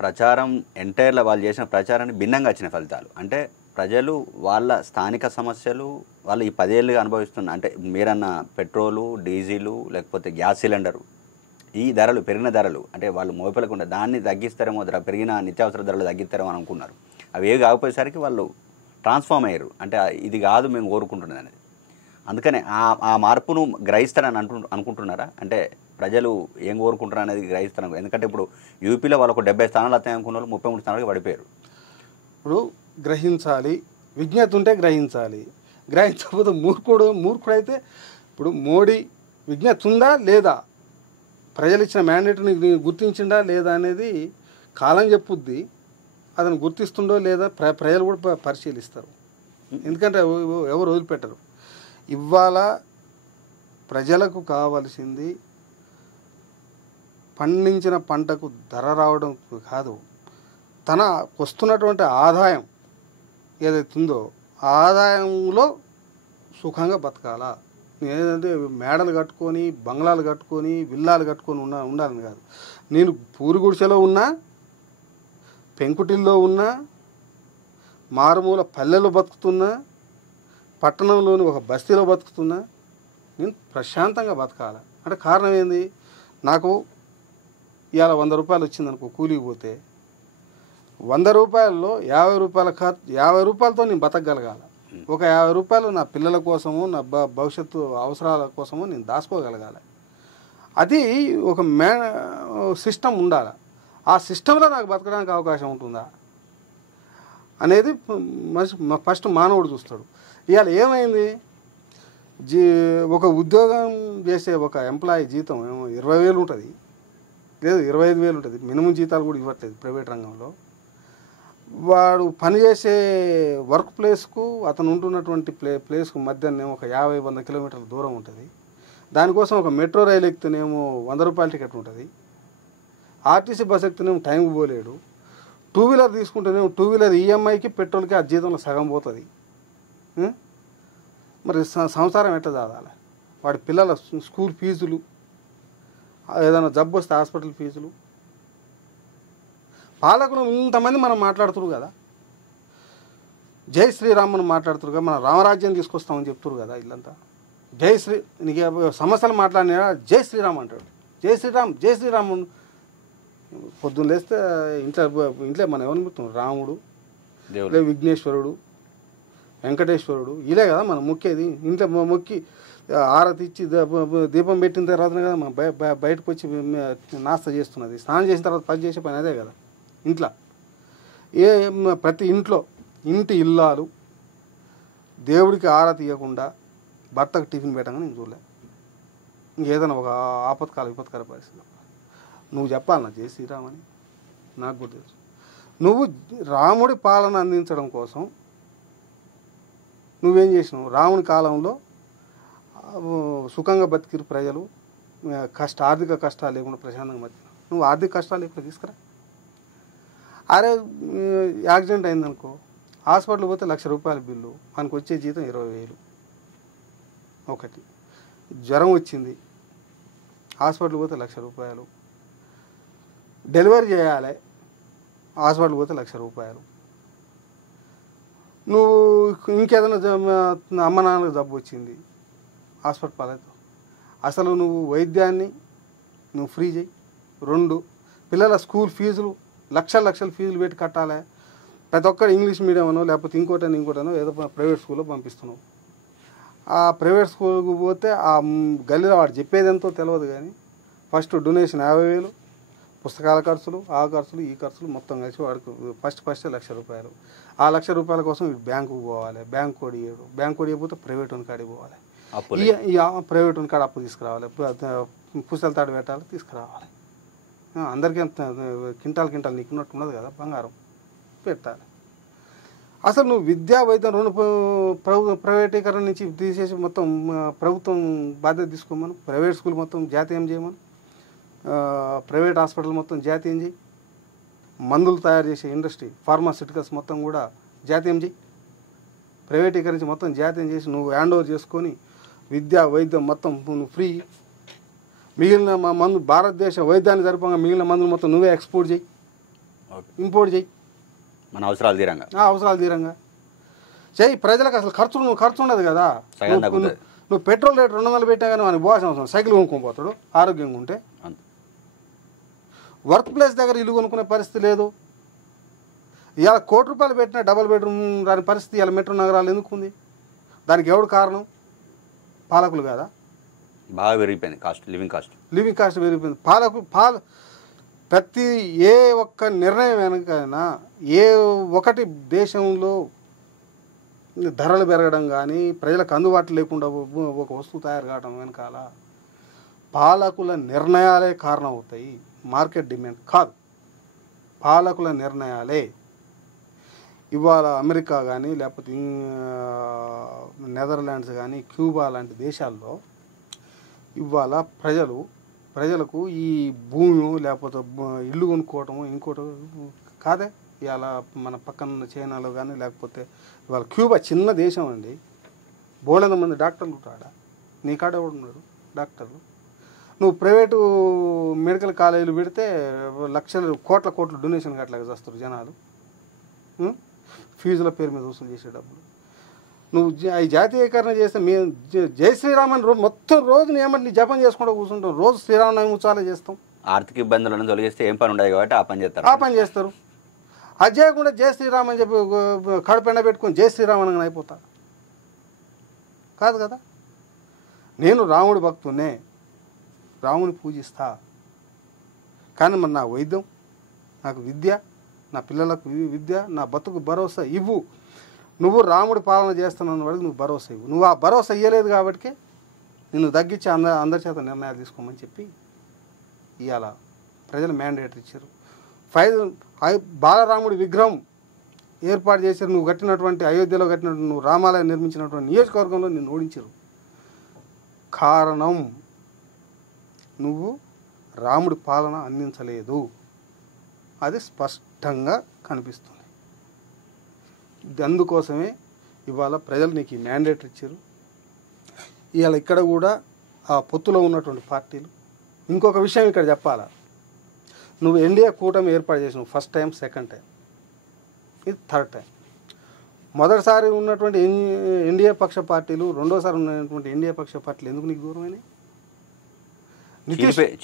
ప్రచారం ఎంటైర్లో వాళ్ళు చేసిన ప్రచారాన్ని భిన్నంగా వచ్చిన ఫలితాలు. అంటే ప్రజలు వాళ్ళ స్థానిక సమస్యలు వాళ్ళు ఈ 10 ఏళ్ళుగా అనుభవిస్తున్న అంటే మీరన్న పెట్రోలు, డీజిలు లేకపోతే గ్యాస్ సిలిండరు ఈ ధరలు పెరిగిన ధరలు అంటే వాళ్ళు మోపలేకుండా దాన్ని తగ్గిస్తారేమో పెరిగిన నిత్యావసర ధరలు తగ్గిస్తారేమో అని అనుకున్నారు. అవి ఏ కాకపోయేసరికి వాళ్ళు ట్రాన్స్ఫార్మ్ అయ్యారు. అంటే ఇది కాదు మేము కోరుకుంటున్నది అనేది. అందుకనే ఆ మార్పును గ్రహిస్తారని అనుకుంటున్నారా? అంటే ప్రజలు ఏం కోరుకుంటారు అనేది గ్రహిస్తారు. ఎందుకంటే ఇప్పుడు యూపీలో వాళ్ళకు 70 స్థానాలు వస్తాయి అనుకున్న వాళ్ళు 33 స్థానాలకు పడిపోయారు. ఇప్పుడు గ్రహించాలి, విజ్ఞత ఉంటే గ్రహించాలి. గ్రహించకపోతే మూర్ఖుడైతే ఇప్పుడు మోడీ విజ్ఞత ఉందా లేదా, ప్రజలు ఇచ్చిన మ్యాండేట్ని గుర్తించిందా లేదా అనేది కాలం చెప్పుద్ది. అతను గుర్తిస్తుండో లేదా ప్రజలు కూడా పరిశీలిస్తారు. ఎందుకంటే ఎవరు వదిలిపెట్టరు. ఇవాళ ప్రజలకు కావలసింది పండించిన పంటకు ధర రావడం కాదు, తన వస్తున్నటువంటి ఆదాయం ఏదైతే ఉందో ఆదాయంలో సుఖంగా బతకాలా. ఏదంటే మేడలు కట్టుకొని బంగ్లాలు కట్టుకొని విల్లాలు కట్టుకొని ఉండాలని కాదు. నేను పూరి గుడిసెలో ఉన్నా, పెంకుటిల్లో ఉన్నా, మారుమూల పల్లెలో బతుకుతున్నా, పట్టణంలోని ఒక బస్తీలో బతుకుతున్నా, నేను ప్రశాంతంగా బతకాల. అంటే కారణం ఏంది, నాకు ఇవాళ 100 రూపాయలు వచ్చిందనుకో కూలికి పోతే 100 రూపాయల్లో 50 రూపాయల 50 రూపాయలతో నేను బతకగలగాల. ఒక 50 రూపాయలు నా పిల్లల కోసము, నా భవిష్యత్తు అవసరాల కోసము నేను దాచుకోగలగాలి. అది ఒక సిస్టమ్ ఉండాలి. ఆ సిస్టంలో నాకు బతకడానికి అవకాశం ఉంటుందా అనేది ఫస్ట్ మానవుడు చూస్తాడు. ఇవాళ ఏమైంది, ఒక ఉద్యోగం చేసే ఒక ఎంప్లాయీ జీతం 20,000 ఉంటుంది, లేదు 25,000 ఉంటుంది. మినిమం జీతాలు కూడా ఇవ్వట్లేదు ప్రైవేట్ రంగంలో. వాడు పనిచేసే వర్క్ ప్లేస్కు అతను ఉంటున్నటువంటి ప్లేస్కు మధ్యనేమో ఒక 50-100 కిలోమీటర్ల దూరం ఉంటుంది. దానికోసం ఒక మెట్రో రైలు ఎక్కితేనేమో 100 రూపాయల టికెట్ ఉంటుంది. ఆర్టీసీ బస్ ఎక్కితేనేమో టైంకి పోలేడు. 2 వీలర్ తీసుకుంటేనేమో 2 వీలర్ ఈఎంఐకి పెట్రోల్కి ఆ జీతంలో సగం పోతుంది. మరి సంసారం ఎట్లా చదవాలి? వాడి పిల్లల స్కూల్ ఫీజులు, ఏదైనా జబ్బు వస్తే హాస్పిటల్ ఫీజులు. పాలకులు ఇంతమంది మనం మాట్లాడుతున్నారు కదా, జై శ్రీరామ్ అని మాట్లాడుతున్నారు కదా, మన రామరాజ్యం తీసుకొస్తామని చెప్తున్నారు కదా. ఇల్లంతా జై శ్రీ, నీకు సమస్యలు మాట్లాడినా జై శ్రీరామ్ అంటాడు. జై శ్రీరామ్ జై శ్రీరామ్. పొద్దున్న లేస్తే ఇంట్లో మనం ఎవరిని చెప్తున్నాం, రాముడు, లేదు విఘ్నేశ్వరుడు, వెంకటేశ్వరుడు, ఇదే కదా మనం మొక్కేది. ఇంట్లో మొక్కి ఆరతి ఇచ్చి దీపం పెట్టిన తర్వాత కదా మనం బయటకు వచ్చి నాస్తా చేస్తున్నది. స్నానం చేసిన తర్వాత పని చేసే పని అదే కదా. ఇంట్లో ప్రతి ఇంటి ఇల్లాలు దేవుడికి ఆరతి ఇవ్వకుండా భర్తకు టిఫిన్ పెట్టగా నేను చూడలే. ఇంకేదైనా ఒక విపత్కర పరిస్థితి నువ్వు చెప్పాలి నా జై శ్రీరామ్ అని, నాకు కూడా తెలుసు. నువ్వు రాముడి పాలన అందించడం కోసం నువ్వేం చేసినావు? రాముని కాలంలో సుఖంగా బతికిరు ప్రజలు, ఆర్థిక కష్టాలు లేకుండా ప్రశాంతంగా బతికినావు. నువ్వు ఆర్థిక కష్టాలు లేకుండా తీసుకురా. అరే యాక్సిడెంట్ అయిందనుకో, హాస్పిటల్ పోతే 1,00,000 రూపాయల బిల్లు, మనకు వచ్చే జీతం 20,000. ఒకటి జ్వరం వచ్చింది, హాస్పిటల్ పోతే 1,00,000 రూపాయలు. డెలివరీ చేయాలి, హాస్పిటల్ పోతే 1,00,000 రూపాయలు. నువ్వు ఇంకేదైనా అమ్మ నాన్నకు జబ్బు వచ్చింది, హాస్పిటల్ పాలవుతావు. అసలు నువ్వు వైద్యాన్ని నువ్వు ఫ్రీ చేయి. 2 పిల్లల స్కూల్ ఫీజులు లక్షల ఫీజులు పెట్టి కట్టాలి. ప్రతి ఒక్కరు ఇంగ్లీష్ మీడియం అనో లేకపోతే ఇంకోటనో ఏదో ప్రైవేట్ స్కూల్లో పంపిస్తున్నావు. ఆ ప్రైవేట్ స్కూల్కి పోతే ఆ గల్లీలో వాడు చెప్పేది ఎంతో తెలియదు. కానీ ఫస్ట్ డొనేషన్ 50,000, పుస్తకాల ఖర్చులు, ఆ ఖర్చులు, ఈ ఖర్చులు మొత్తం కలిసి వాడికి ఫస్ట్ 1,00,000 రూపాయలు. ఆ 1,00,000 రూపాయల కోసం బ్యాంకుకు పోవాలి, బ్యాంక్ కోడ్ ఇవ్వకపోతే ప్రైవేట్ వన్ కాడికి పోవాలి. ఈ ప్రైవేట్ వన్ కాడ అప్పు తీసుకురావాలి, పుస్తకాల తాడు పెట్టాలి, తీసుకురావాలి. అందరికీ కింటాల్ నీకున్నట్టు ఉన్నది కదా బంగారం పెట్టాలి. అసలు నువ్వు విద్యా వైద్యం 2 ప్రైవేటీకరణ నుంచి తీసేసి మొత్తం ప్రభుత్వం బాధ్యత తీసుకోమను. ప్రైవేట్ స్కూల్ మొత్తం జాతీయం చేయమను, ప్రైవేట్ హాస్పిటల్ మొత్తం జాతీయం చేయి. మందులు తయారు చేసే ఇండస్ట్రీ ఫార్మాస్యూటికల్స్ మొత్తం కూడా జాతీయం చేయి. ప్రైవేటీకరించి మొత్తం జాతీయం చేసి నువ్వు హ్యాండ్ ఓవర్ చేసుకొని విద్యా వైద్యం మొత్తం నువ్వు ఫ్రీ. మిగిలిన మందు భారతదేశ వైద్యాన్ని సరిపోగా మిగిలిన మందులు మొత్తం నువ్వే ఎక్స్పోర్ట్ చేయి. ఇంపోర్ట్ చేయి, మన అవసరాలు తీరంగా అవసరాలు తీరంగా చేయి. ప్రజలకు అసలు ఖర్చు ఉండదు కదా. సగం తగ్గుతుంది. నువ్వు పెట్రోల్ రేట్ 200 పెట్టా కానీ మనకి పోవాల్సిన అవసరం, సైకిల్ కొనుక్కొని పోతాడు ఆరోగ్యంగా ఉంటే. వర్క్ ప్లేస్ దగ్గర ఇల్లు కొనుక్కునే పరిస్థితి లేదు. ఇవాళ ₹1,00,00,000 పెట్టిన డబల్ బెడ్రూమ్ రాని పరిస్థితి ఇవాళ మెట్రో నగరాలు ఎందుకు ఉంది? దానికి ఎవడు కారణం? పాలకులు కాదా? బాగా పెరిగిపోయింది కాస్ట్, లివింగ్ కాస్ట్ పెరిగిపోయింది. ప్రతి ఏ ఒక్క నిర్ణయం వెనకైనా ఏ ఒకటి దేశంలో ధరలు పెరగడం కానీ ప్రజలకు అందుబాటులో లేకుండా ఒక వస్తువు తయారు కావడం వెనకాల పాలకుల నిర్ణయాలే కారణం అవుతాయి. మార్కెట్ డిమాండ్ కాదు, పాలకుల నిర్ణయాలే. ఇవాళ అమెరికా కానీ లేకపోతే నెదర్లాండ్స్ కానీ క్యూబా లాంటి దేశాల్లో ఇవాళ ప్రజలకు ఈ భూమి లేకపోతే ఇల్లు కొనుక్కోవటము ఇంకోటి కాదే. ఇవాళ మన పక్కన చైనాలో కానీ లేకపోతే ఇవాళ క్యూబా చిన్న దేశం అండి, బోలెంత మంది డాక్టర్లు కాడ, నీ కాడ ఎవడు ఉన్నారు డాక్టర్లు? నువ్వు ప్రైవేటు మెడికల్ కాలేజీలు పెడితే లక్షలు కోట్ల డొనేషన్ కట్టలేక చేస్తారు జనాలు, ఫీజుల పేరు మీద వసూలు చేసే డబ్బులు. నువ్వు అవి జాతీయకరణ చేస్తే మేము జై శ్రీరామ్ అని మొత్తం రోజు ఏమంటే జపం చేసుకుంటూ కూర్చుంటాం, రోజు శ్రీరామనవమి ఉత్సవాలు చేస్తాం. ఆర్థిక ఇబ్బందులను తొలగిస్తే ఏం పని ఉండదు కాబట్టి ఆ పని చేస్తారు. అది చేయకుండా జై శ్రీరామ్ అని చెప్పి కడుపెండ పెట్టుకొని జై శ్రీరామ్ అని అయిపోతా కాదు కదా. నేను రాముడి భక్తున్నే, రాముని పూజిస్తా, కానీ మరి నా వైద్యం, నాకు విద్య, నా పిల్లలకు విద్య, నా బతుకు భరోసా ఇవ్వు. నువ్వు రాముడి పాలన చేస్తున్నావు వాడికి నువ్వు భరోసా ఇవ్వు. నువ్వు ఆ భరోసా ఇవ్వలేదు కాబట్టి నిన్ను తగ్గించి అందరి చేత నిర్ణయాలు తీసుకోమని చెప్పి ఇవాళ ప్రజలు మ్యాండేట్ ఇచ్చారు. బాలరాముడి విగ్రహం ఏర్పాటు చేశారు. నువ్వు కట్టినటువంటి అయోధ్యలో కట్టినటువంటి నువ్వు రామాలయం నిర్మించినటువంటి నియోజకవర్గంలో నిన్ను ఓడించారు. కారణం నువ్వు రాముడి పాలన అందించలేదు, అది స్పష్టంగా కనిపిస్తుంది. అందుకోసమే ఇవాళ ప్రజలు నీకు ఈ మ్యాండేట్ ఇచ్చారు. ఇవాళ ఇక్కడ కూడా ఆ పొత్తులో ఉన్నటువంటి పార్టీలు ఇంకొక విషయం ఇక్కడ చెప్పాలా, నువ్వు ఎన్డీఏ కూటమి ఏర్పాటు చేసినావు, ఫస్ట్ టైం, సెకండ్ టైం, ఇది థర్డ్ టైం. మొదటిసారి ఉన్నటువంటి ఎన్డీఏ పక్ష పార్టీలు, రెండోసారి ఉన్నటువంటి ఎన్డీఏ పక్ష పార్టీలు ఎందుకు నీకు దూరమైనాయి?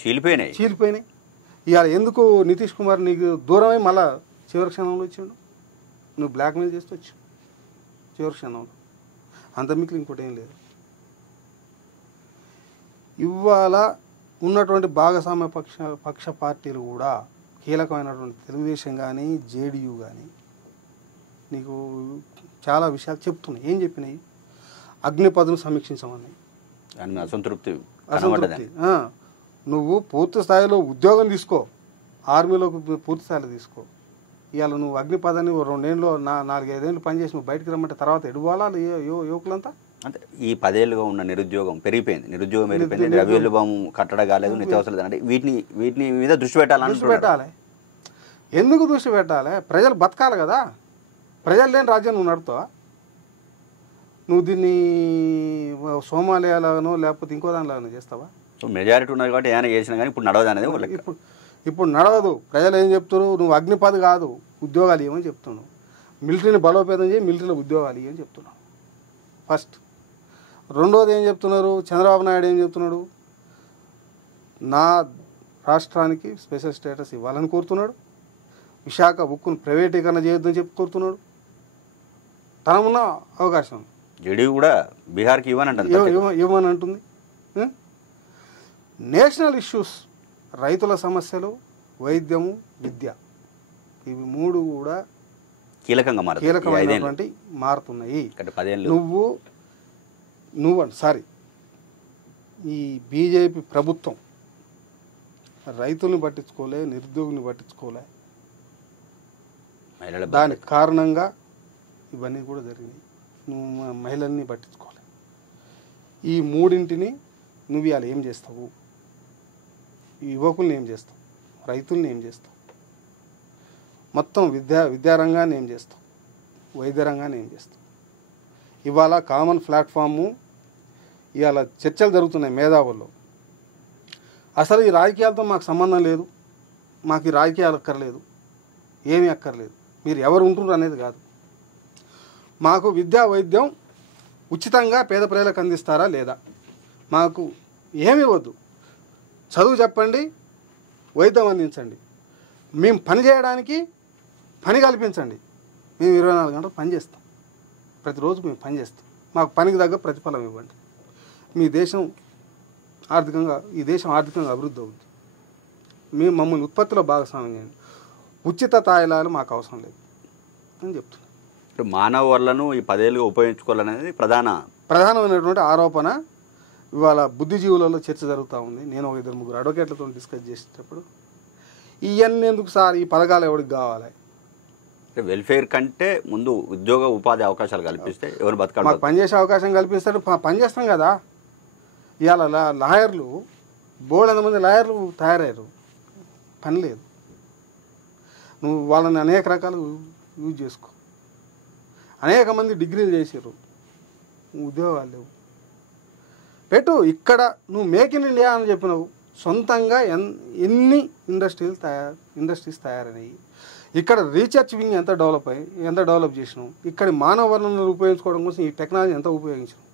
చీలిపోయినాయి. ఇవాళ ఎందుకు నితీష్ కుమార్ నీకు దూరమై మళ్ళా చివరి క్షణంలో వచ్చిండు? నువ్వు బ్లాక్మెయిల్ చేస్తూ వచ్చావు చివరి క్షణంలో, అంత మీకు ఇంకోటి ఏం లేదు. ఇవాళ ఉన్నటువంటి భాగస్వామ్య పక్ష పార్టీలు కూడా కీలకమైనటువంటి తెలుగుదేశం కానీ జేడీయూ కానీ నీకు చాలా విషయాలు చెప్తున్నాయి. ఏం చెప్పినాయి? అగ్నిపథ్ను సమీక్షించమని, అసంతృప్తి. నువ్వు పూర్తి స్థాయిలో ఉద్యోగం తీసుకో, ఆర్మీలోకి పూర్తి స్థాయిలో తీసుకో. ఇవాళ నువ్వు అగ్నిపథాన్ని 2 ఏళ్ళు 4-5 ఏళ్ళు పనిచేసి నువ్వు బయటకు రమ్మంటే తర్వాత ఎడువాలా యువకులంతా? అంటే ఈ 10 ఏళ్ళుగా ఉన్న నిరుద్యోగం పెరిగిపోయింది, ద్రవ్యోల్బణం కట్టడం కాలేదు, నిత్యావసరాలు అంటే వీటిని మీద దృష్టి పెట్టాలి. ఎందుకు దృష్టి పెట్టాలి? ప్రజలు బతకాలి కదా. ప్రజలు లేని రాజ్యం నువ్వు నడుపుతావా? నువ్వు దీన్ని సోమాలియాలోనో లేకపోతే ఇంకో దానిలాగానో చేస్తావా? మెజారిటీ ఉన్నది కాబట్టి ఏమైనా చేసినా కానీ ఇప్పుడు నడవదు అనేది ఇప్పుడు నడవదు. ప్రజలు ఏం చెప్తున్నారు? నువ్వు అగ్నిపథ్ కాదు, ఉద్యోగాలు ఇవ్వమని చెప్తున్నావు. మిలిటరీని బలోపేతం చేయి, మిలిటరీలో ఉద్యోగాలు ఇవ్వని చెప్తున్నావు ఫస్ట్. రెండోది ఏం చెప్తున్నారు? చంద్రబాబు నాయుడు ఏం చెప్తున్నాడు? నా రాష్ట్రానికి స్పెషల్ స్టేటస్ ఇవ్వాలని కోరుతున్నాడు. విశాఖ ఉక్కును ప్రైవేటీకరణ చేయొద్దని చెప్పి కోరుతున్నాడు. తనమున్న అవకాశం జేడీ కూడా బీహార్కి ఇవ్వమని అంటుంది. నేషనల్ ఇష్యూస్, రైతుల సమస్యలు, వైద్యము, విద్య, ఇవి 3 కూడా కీలకమైనటువంటి మారుతున్నాయి. ఈ బీజేపీ ప్రభుత్వం రైతుల్ని పట్టించుకోలే, నిరుద్యోగుని పట్టించుకోలే. దానికి కారణంగా ఇవన్నీ కూడా జరిగినాయి. నువ్వు మహిళల్ని పట్టించుకోలే. ఈ 3ంటిని నువ్వు ఇవాళ ఏం చేస్తావు? ఈ యువకుల్ని ఏం చేస్తావు? రైతుల్ని ఏం చేస్తావు? మొత్తం విద్యారంగాన్ని ఏం చేస్తావు? వైద్య రంగాన్ని ఏం చేస్తావు? ఇవాళ కామన్ ప్లాట్ఫాము, ఇవాళ చర్చలు జరుగుతున్నాయి మేధావుల్లో. అసలు ఈ రాజకీయాలతో మాకు సంబంధం లేదు, మాకు ఈ రాజకీయాలు అక్కర్లేదు, ఏమీ అక్కర్లేదు, మీరు ఎవరు ఉంటున్నారు అనేది కాదు. మాకు విద్యా వైద్యం ఉచితంగా పేద ప్రజలకు అందిస్తారా లేదా, మాకు ఏమీ వద్దు, చదువు చెప్పండి, వైద్యం అందించండి, మేము పని చేయడానికి పని కల్పించండి, మేము 24 గంటలు పని చేస్తాం, ప్రతిరోజు మేము పని చేస్తాం, మాకు పనికి తగ్గ ప్రతిఫలం ఇవ్వండి. మీ దేశం ఆర్థికంగా, ఈ దేశం ఆర్థికంగా అభివృద్ధి అవుతుంది, మేము మమ్మల్ని ఉత్పత్తిలో భాగస్వామ్యం చేయండి, ఉచిత తాయిలాలు మాకు అవసరం లేదు అని చెప్తున్నాను. ఇప్పుడు మానవ వనరులను ఈ 10 ఏళ్ళుగా ఉపయోగించుకోవాలనేది ప్రధానమైనటువంటి ఆరోపణ. ఇవాళ బుద్ధిజీవులలో చర్చ జరుగుతూ ఉంది. నేను ఒక 2-3 అడ్వకేట్లతో డిస్కస్ చేసేటప్పుడు ఇవన్నీ ఎందుకు సార్, ఈ పథకాలు ఎవరికి కావాలి, వెల్ఫేర్ కంటే ముందు ఉద్యోగ ఉపాధి అవకాశాలు కల్పిస్తే ఎవరు బతకాలి, మాకు పనిచేసే అవకాశం కల్పిస్తాడు, పని చేస్తాం కదా. ఇవాళ లాయర్లు బోల్డంతమంది లాయర్లు తయారయ్యారు, పని లేదు, నువ్వు వాళ్ళని అనేక రకాలు యూజ్ చేసుకో. అనేక మంది డిగ్రీలు చేసారు, ఉద్యోగాలు లేవు. పెట్టు ఇక్కడ, నువ్వు మేక్ ఇన్ ఇండియా అని చెప్పినావు, సొంతంగా ఎన్ని ఇండస్ట్రీస్ తయారైనాయి. ఇక్కడ రీసెర్చ్ వింగ్ ఎంత డెవలప్ చేసినావు, ఇక్కడ మానవ వనరులను ఉపయోగించుకోవడం కోసం ఈ టెక్నాలజీ ఎంత ఉపయోగించావు.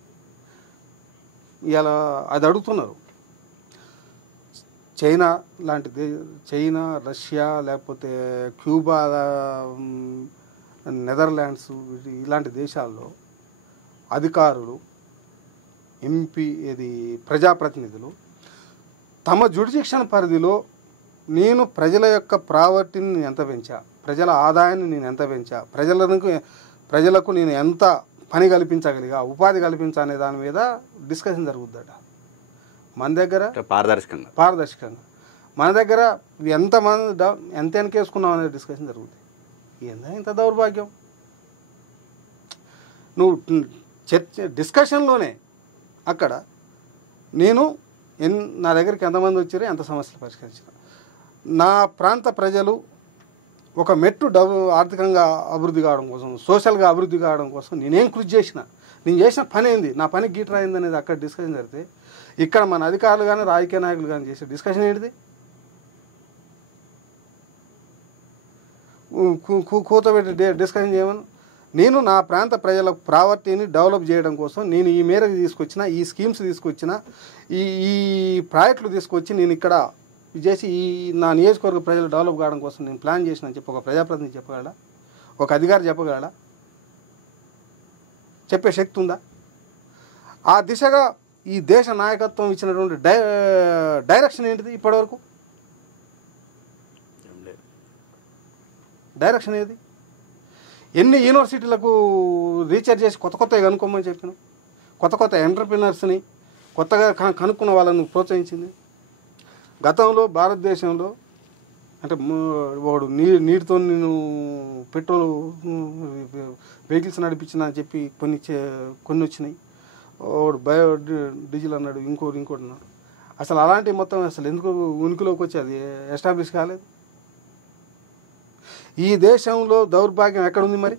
ఇలా అది అడుగుతున్నారు. చైనా, రష్యా, లేకపోతే క్యూబా, నెదర్లాండ్స్, ఇలాంటి దేశాల్లో అధికారులు, ప్రజాప్రతినిధులు తమ జ్యుడిషిక్షన్ పరిధిలో నేను ప్రజల యొక్క ప్రావర్టీని నేను ఎంత పెంచా, ప్రజల ఆదాయాన్ని నేను ఎంత పెంచా, ప్రజలకు నేను ఎంత పని కల్పించగలిగా, ఉపాధి కల్పించా అనే దాని మీద డిస్కషన్ జరుగుద్దట. మన దగ్గర పారదర్శకంగా మన దగ్గర ఎంత వెనకేసుకున్నాం అనే డిస్కషన్ జరుగుతుంది. ఇంత దౌర్భాగ్యం. నువ్వు డిస్కషన్లోనే అక్కడ నా దగ్గరికి ఎంతమంది వచ్చారో, ఎంత సమస్యలు పరిష్కరించారు, నా ప్రాంత ప్రజలు ఒక మెట్టు ఆర్థికంగా అభివృద్ధి కావడం కోసం, సోషల్గా అభివృద్ధి కావడం కోసం నేనేం కృషి చేసిన, నేను చేసిన పని ఏంది, నా పని గీటర్ అయింది అనేది అక్కడ డిస్కషన్ జరిగితే, ఇక్కడ మన అధికారులు కానీ రాజకీయ నాయకులు కానీ చేసే డిస్కషన్ ఏంటిది, కూతబెట్టి డిస్కషన్ చేయమని. నేను నా ప్రాంత ప్రజల ప్రావర్టీని డెవలప్ చేయడం కోసం నేను ఈ మేరకు తీసుకొచ్చిన, ఈ స్కీమ్స్ తీసుకొచ్చిన, ఈ ప్రాజెక్టులు తీసుకొచ్చి నేను ఇక్కడ చేసి నా నియోజకవర్గ ప్రజలు డెవలప్ కావడం కోసం నేను ప్లాన్ చేసిన అని చెప్పి ఒక ప్రజాప్రతినిధి చెప్పగలడా, ఒక అధికారి చెప్పగలడా, చెప్పే శక్తి ఉందా? ఆ దిశగా ఈ దేశ నాయకత్వం ఇచ్చినటువంటి డైరెక్షన్ ఏంటిది ఇప్పటివరకు? డైరెక్షన్ ఏది? ఎన్ని యూనివర్సిటీలకు రీఛార్జ్ చేసి కొత్త కనుక్కోమని చెప్పినాం, కొత్త ఎంటర్ప్రినర్స్ని కొత్తగా కనుక్కున్న వాళ్ళను ప్రోత్సహించింది. గతంలో భారతదేశంలో అంటే వాడు నీటితో నేను పెట్రోల్ వెహికల్స్ నడిపించిన అని చెప్పి కొన్ని వచ్చినాయి, వాడు బయో డీజిల్ అన్నాడు, ఇంకోటి అన్నాడు. అసలు అలాంటివి మొత్తం అసలు ఎందుకు ఉనికిలోకి వచ్చి అది ఎస్టాబ్లిష్ కాలేదు. ఈ దేశంలో దౌర్భాగ్యం ఎక్కడుంది మరి?